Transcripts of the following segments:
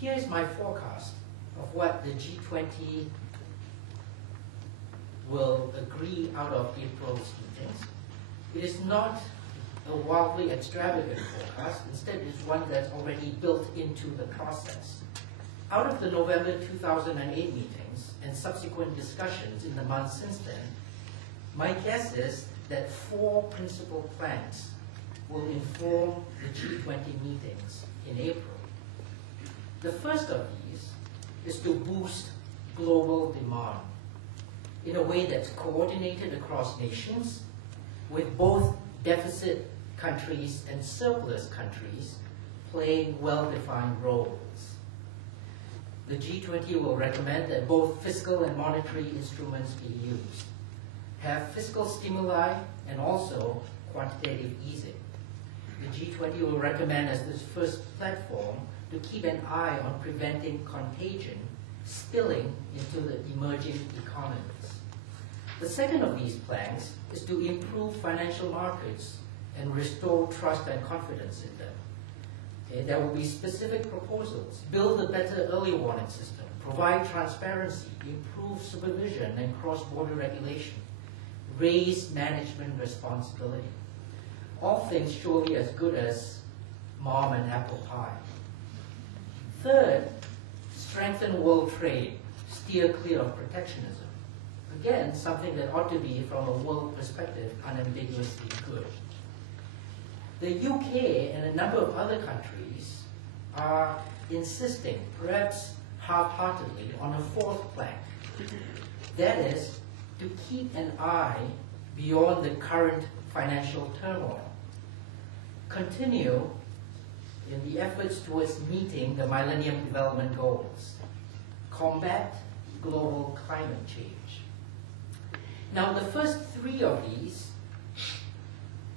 Here's my forecast of what the G20 will agree out of April's meetings. It is not a wildly extravagant forecast. Instead, it is one that's already built into the process. Out of the November 2008 meetings and subsequent discussions in the months since then, my guess is that 4 principal planks will inform the G20 meetings in April. The first of these is to boost global demand in a way that's coordinated across nations, with both deficit countries and surplus countries playing well-defined roles. The G20 will recommend that both fiscal and monetary instruments be used, have fiscal stimuli and also quantitative easing. The G20 will recommend as this first platform to keep an eye on preventing contagion spilling into the emerging economies. The second of these planks is to improve financial markets and restore trust and confidence in them. Okay, there will be specific proposals: build a better early warning system, provide transparency, improve supervision and cross-border regulation, raise management responsibility. All things surely as good as mom and apple pie. Third, strengthen world trade, steer clear of protectionism. Again, something that ought to be, from a world perspective, unambiguously good. The UK and a number of other countries are insisting, perhaps half-heartedly, on a 4th plank. That is, to keep an eye beyond the current financial turmoil. Continue in the efforts towards meeting the Millennium Development Goals. Combat global climate change. Now, the first 3 of these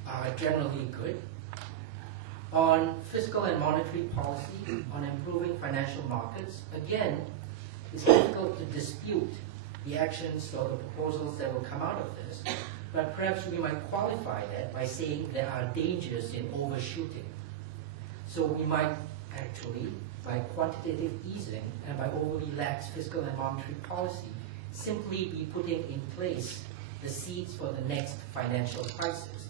are generally good. On fiscal and monetary policy, on improving financial markets, again, it's difficult to dispute the actions or the proposals that will come out of this, but perhaps we might qualify that by saying there are dangers in overshooting. So we might actually, by quantitative easing and by overly lax fiscal and monetary policy, simply be putting in place the seeds for the next financial crisis.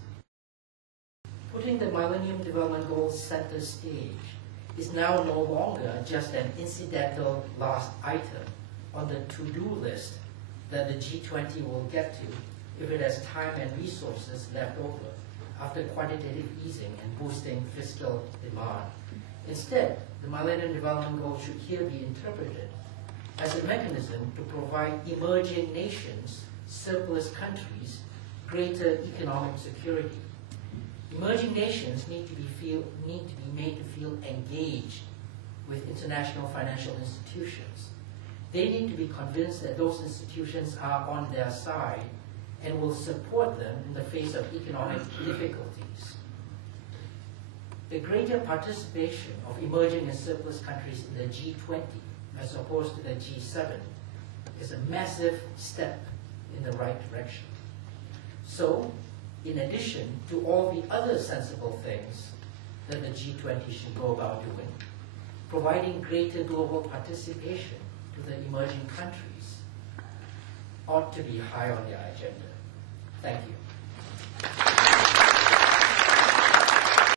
Putting the Millennium Development Goals center stage is now no longer just an incidental last item on the to-do list that the G20 will get to if it has time and resources left over after quantitative easing and boosting fiscal demand. Instead, the Millennium Development Goals should here be interpreted as a mechanism to provide emerging nations, surplus countries, greater economic security. Emerging nations need to be made to feel engaged with international financial institutions. They need to be convinced that those institutions are on their side and will support them in the face of economic difficulties. The greater participation of emerging and surplus countries in the G20 as opposed to the G7 is a massive step in the right direction. So, in addition to all the other sensible things that the G20 should go about doing, providing greater global participation to the emerging countries ought to be high on their agenda. Thank you.